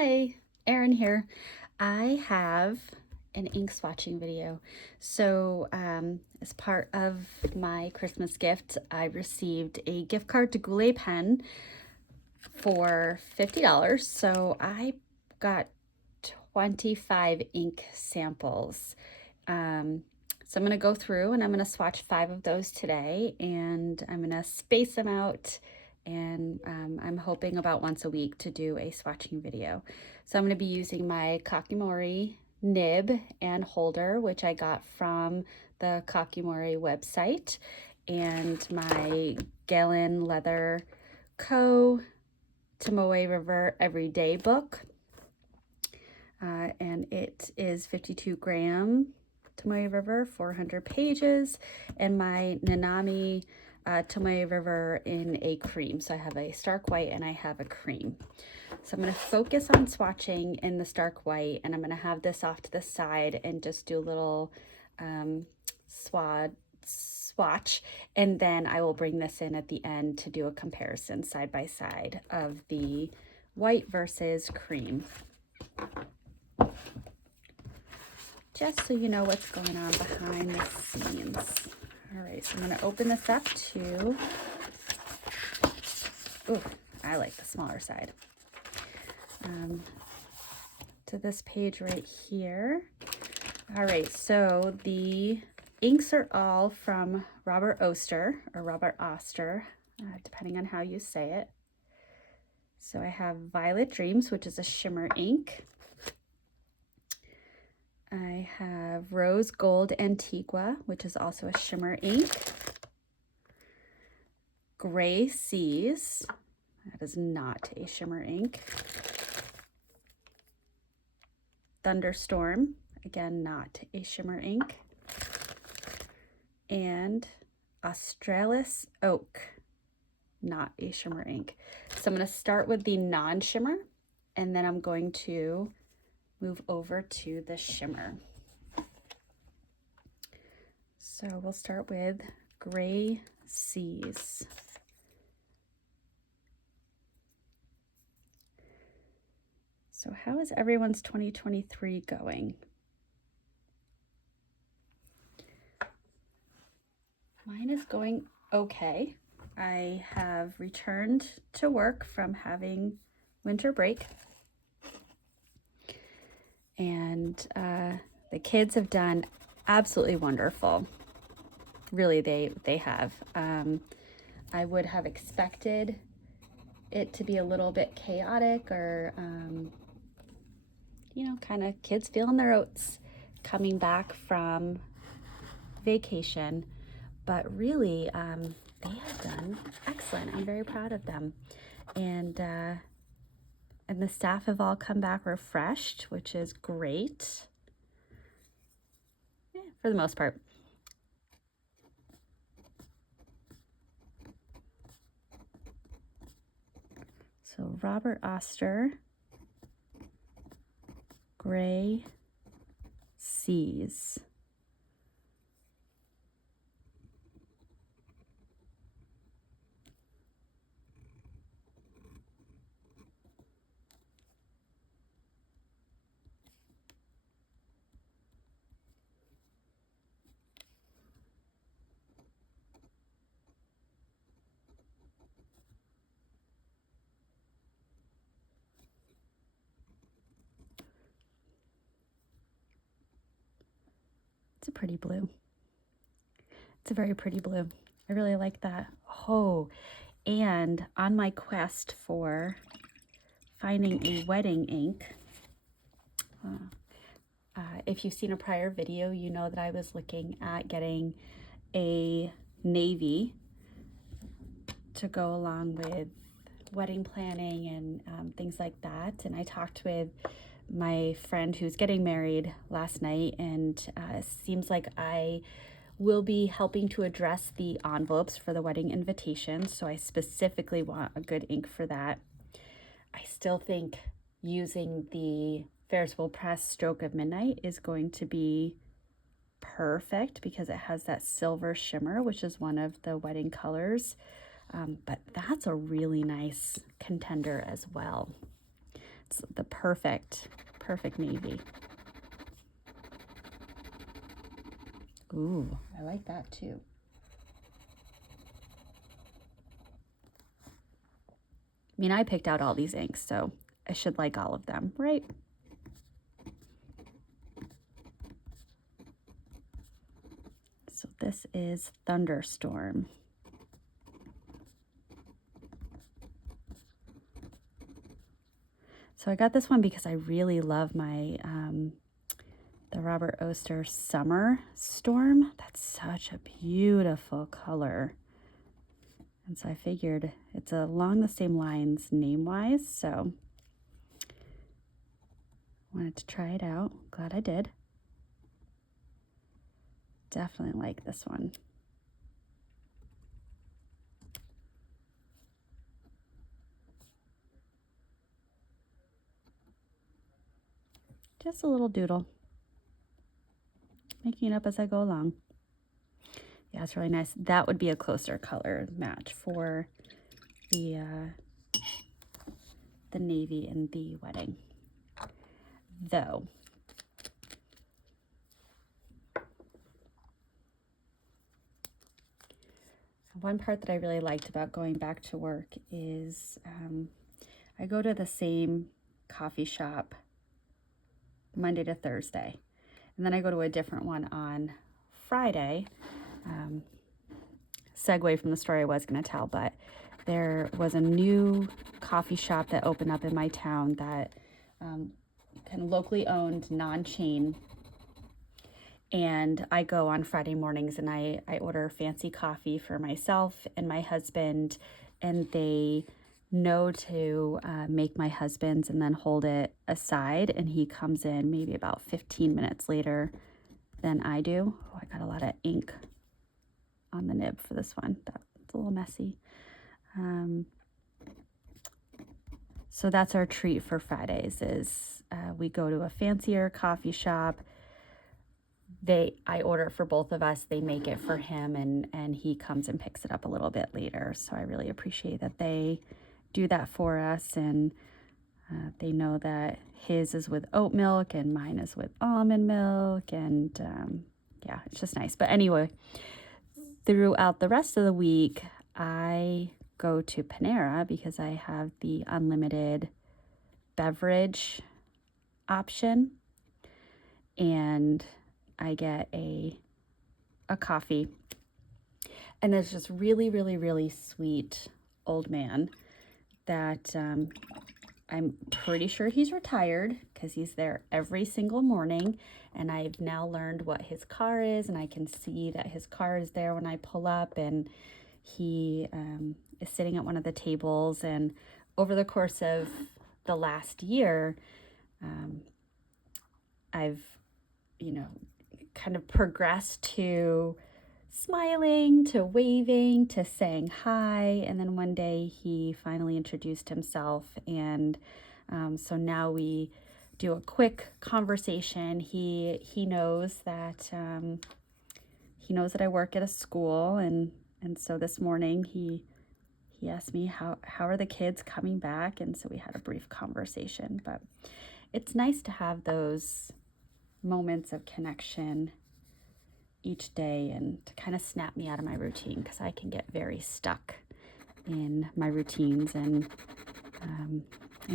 Hi, Erin here. I have an ink swatching video. So, as part of my Christmas gift, I received a gift card to Goulet Pen for $50. So I got 25 ink samples. So I'm going to go through and I'm going to swatch 5 of those today, and I'm going to space them out, and I'm hoping about once a week to do a swatching video. So I'm going to be using my Kakimori nib and holder, which I got from the Kakimori website, and my Gallon Leather Co. Tomoe River Everyday book. And it is 52 gram Tomoe River, 400 pages, and my Nanami Tomoe River in a cream. So I have a stark white and I have a cream. So I'm going to focus on swatching in the stark white, and I'm going to have this off to the side and just do a little swatch, and then I will bring this in at the end to do a comparison side by side of the white versus cream. Just so you know what's going on behind the scenes. All right, so I'm going to open this up to, ooh, I like the smaller side, to this page right here. All right, so the inks are all from Robert Oster, or Robert Oster, depending on how you say it. So I have Violet Dreams, which is a shimmer ink. I have Rose Gold Antigua, which is also a shimmer ink. Gray Seas, that is not a shimmer ink. Thunderstorm, again, not a shimmer ink. And Australis Oak, not a shimmer ink. So I'm going to start with the non-shimmer, and then I'm going to move over to the shimmer. So we'll start with Gray Seas. So how is everyone's 2023 going? Mine is going okay. I have returned to work from having winter break, and the kids have done absolutely wonderful. Really, they have. I would have expected it to be a little bit chaotic, or you know, kind of kids feeling their oats coming back from vacation, but really they have done excellent. I'm very proud of them, and the staff have all come back refreshed, which is great. Yeah, for the most part. So Robert Oster, Gray Seas. It's a pretty blue. It's a very pretty blue. I really like that. Oh, and on my quest for finding a wedding ink, if you've seen a prior video, you know that I was looking at getting a navy to go along with wedding planning and things like that. And I talked with my friend who's getting married last night, and it seems like I will be helping to address the envelopes for the wedding invitations. So I specifically want a good ink for that. I still think using the Ferris Wheel Press Stroke of Midnight is going to be perfect because it has that silver shimmer, which is one of the wedding colors. But that's a really nice contender as well. It's the perfect navy. Ooh, I like that too. I mean, I picked out all these inks, so I should like all of them, right? So this is Thunderstorm. So I got this one because I really love my the Robert Oster Summer Storm. That's such a beautiful color. And so I figured it's along the same lines name-wise, so wanted to try it out. Glad I did. Definitely like this one. Just a little doodle. Making it up as I go along. Yeah, it's really nice. That would be a closer color match for the navy in the wedding. Though, one part that I really liked about going back to work is I go to the same coffee shop Monday to Thursday, and then I go to a different one on Friday. Segue from the story I was going to tell, but there was a new coffee shop that opened up in my town that kind of locally owned, non-chain. And I go on Friday mornings and I order fancy coffee for myself and my husband, and they know to make my husband's and then hold it aside, and he comes in maybe about 15 minutes later than I do. Oh, I got a lot of ink on the nib for this one. That's a little messy. So that's our treat for Fridays is we go to a fancier coffee shop. I order it for both of us. They make it for him, and he comes and picks it up a little bit later. So I really appreciate that they do that for us, and they know that his is with oat milk and mine is with almond milk, and yeah, it's just nice. But anyway, throughout the rest of the week, I go to Panera because I have the unlimited beverage option, and I get a coffee. And there's this really, really, really sweet old man that I'm pretty sure he's retired because he's there every single morning. And I've now learned what his car is, and I can see that his car is there when I pull up, and he is sitting at one of the tables. And over the course of the last year, I've, kind of progressed to smiling, to waving, to saying hi. And then one day he finally introduced himself. And so now we do a quick conversation. He knows that I work at a school. And so this morning he asked me how are the kids coming back. And so we had a brief conversation, but it's nice to have those moments of connection each day and to kind of snap me out of my routine, because I can get very stuck in my routines and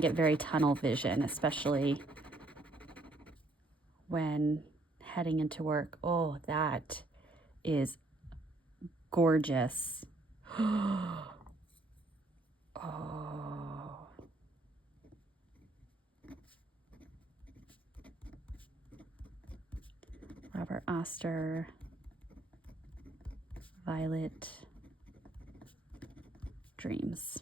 get very tunnel vision, especially when heading into work. Oh, that is gorgeous. Oh. Robert Oster, Violet Dreams.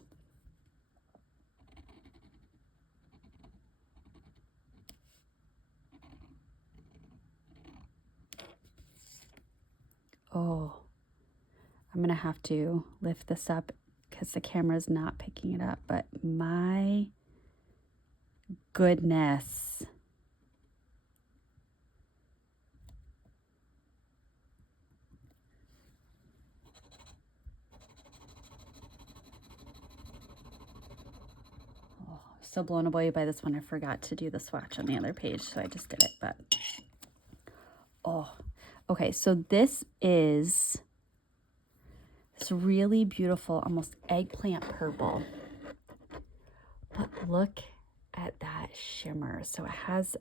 Oh, I'm gonna have to lift this up because the camera's not picking it up, but my goodness. so blown away by this one. I forgot to do the swatch on the other page, so I just did it. But oh, okay. So this is this really beautiful, almost eggplant purple. But look at that shimmer. So it has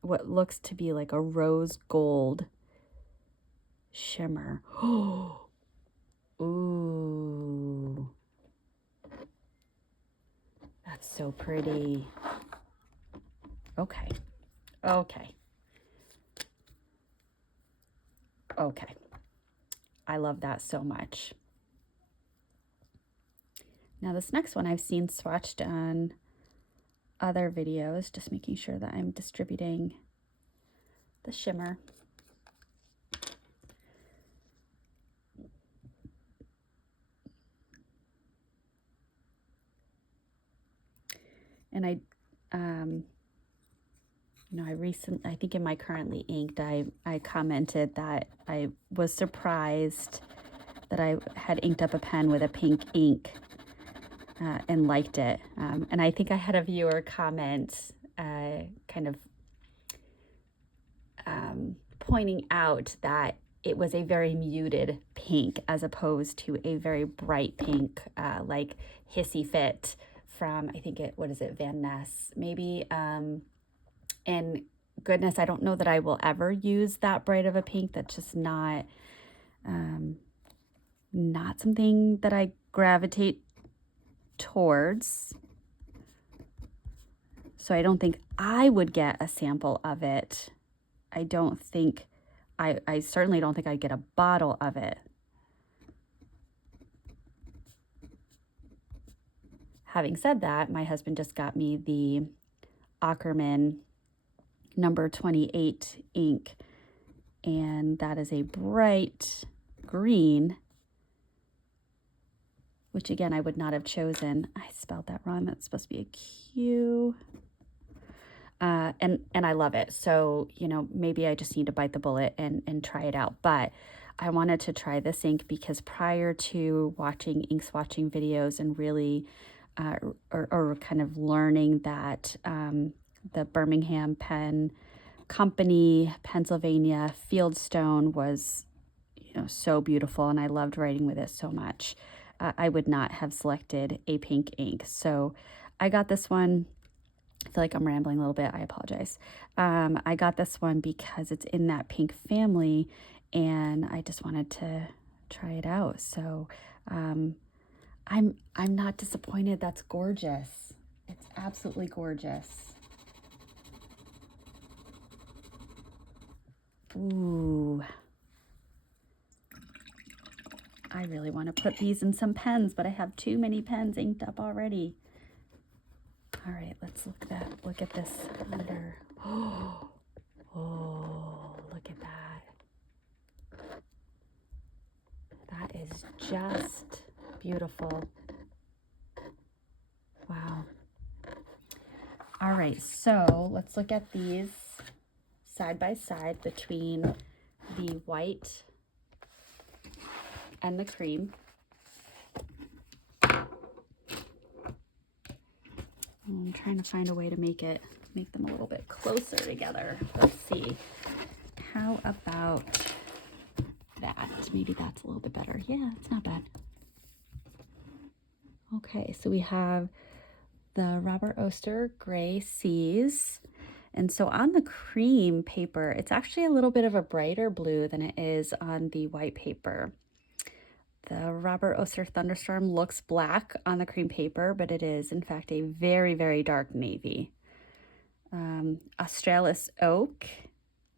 what looks to be like a rose gold shimmer. Ooh. That's so pretty. Okay. Okay. Okay. I love that so much. Now this next one I've seen swatched on other videos, just making sure that I'm distributing the shimmer. And I think in my currently inked, I commented that I was surprised that I had inked up a pen with a pink ink and liked it. And I think I had a viewer comment kind of pointing out that it was a very muted pink as opposed to a very bright pink like Hissy Fit from, I think what is it, Van Ness maybe. And goodness, I don't know that I will ever use that bright of a pink. That's just not something that I gravitate towards. So I don't think I would get a sample of it. I certainly don't think I'd get a bottle of it. Having said that, my husband just got me the Ackerman number 28 ink, and that is a bright green, which again I would not have chosen. I spelled that wrong. That's supposed to be a Q. And I love it. So, you know, maybe I just need to bite the bullet and try it out. But I wanted to try this ink because prior to watching ink swatching videos and really or kind of learning that the Birmingham Pen Company, Pennsylvania Fieldstone was, you know, so beautiful, and I loved writing with it so much. I would not have selected a pink ink. So I got this one. I feel like I'm rambling a little bit. I apologize. I got this one because it's in that pink family, and I just wanted to try it out. So I'm not disappointed. That's gorgeous. It's absolutely gorgeous. Ooh. I really want to put these in some pens, but I have too many pens inked up already. All right, let's look at this under. Oh, look at that. That is just beautiful. Wow. All right, so let's look at these side by side between the white and the cream. I'm trying to find a way to make them a little bit closer together. Let's see. How about that? Maybe that's a little bit better. Yeah, it's not bad. Okay, so we have the Robert Oster Gray Seas. And so on the cream paper, it's actually a little bit of a brighter blue than it is on the white paper. The Robert Oster Thunderstorm looks black on the cream paper, but it is, in fact, a very, very dark navy. Australis Oak,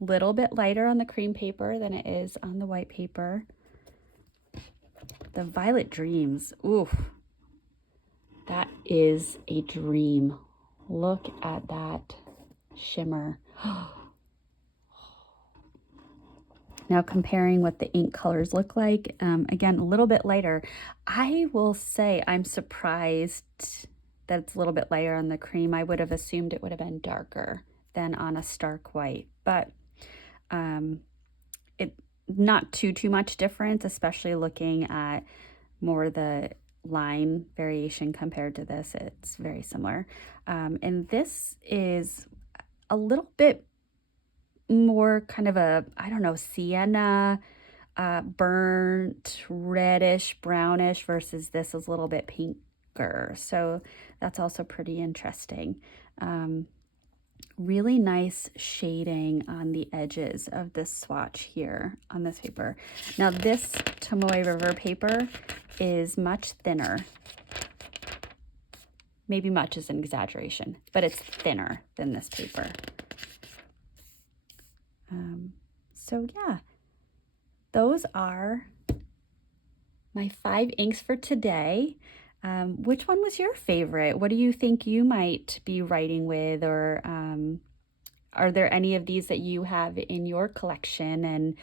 little bit lighter on the cream paper than it is on the white paper. The Violet Dreams, ooh, that is a dream. Look at that shimmer. Now comparing what the ink colors look like, again, a little bit lighter. I will say I'm surprised that it's a little bit lighter on the cream. I would have assumed it would have been darker than on a stark white, but it not too much difference, especially looking at more the line variation compared to this. It's very similar. And this is a little bit more kind of a, I don't know, sienna, burnt, reddish, brownish, versus this is a little bit pinker. So that's also pretty interesting. Really nice shading on the edges of this swatch here on this paper. Now this Tomoe River paper is much thinner. Maybe much is an exaggeration, but it's thinner than this paper. So yeah, those are my 5 inks for today. Which one was your favorite? What do you think you might be writing with? Or are there any of these that you have in your collection? And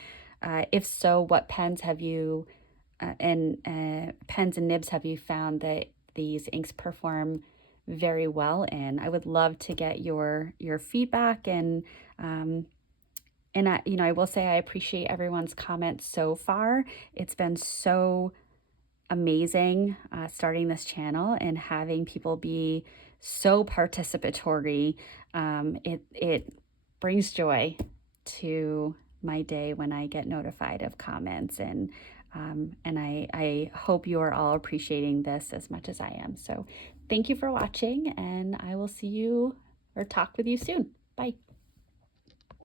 if so, what pens have you pens and nibs have you found that these inks perform very well in? I would love to get your feedback, and I will say I appreciate everyone's comments so far. It's been so amazing starting this channel and having people be so participatory. It brings joy to my day when I get notified of comments, and I hope you are all appreciating this as much as I am. So thank you for watching, and I will see you or talk with you soon. Bye.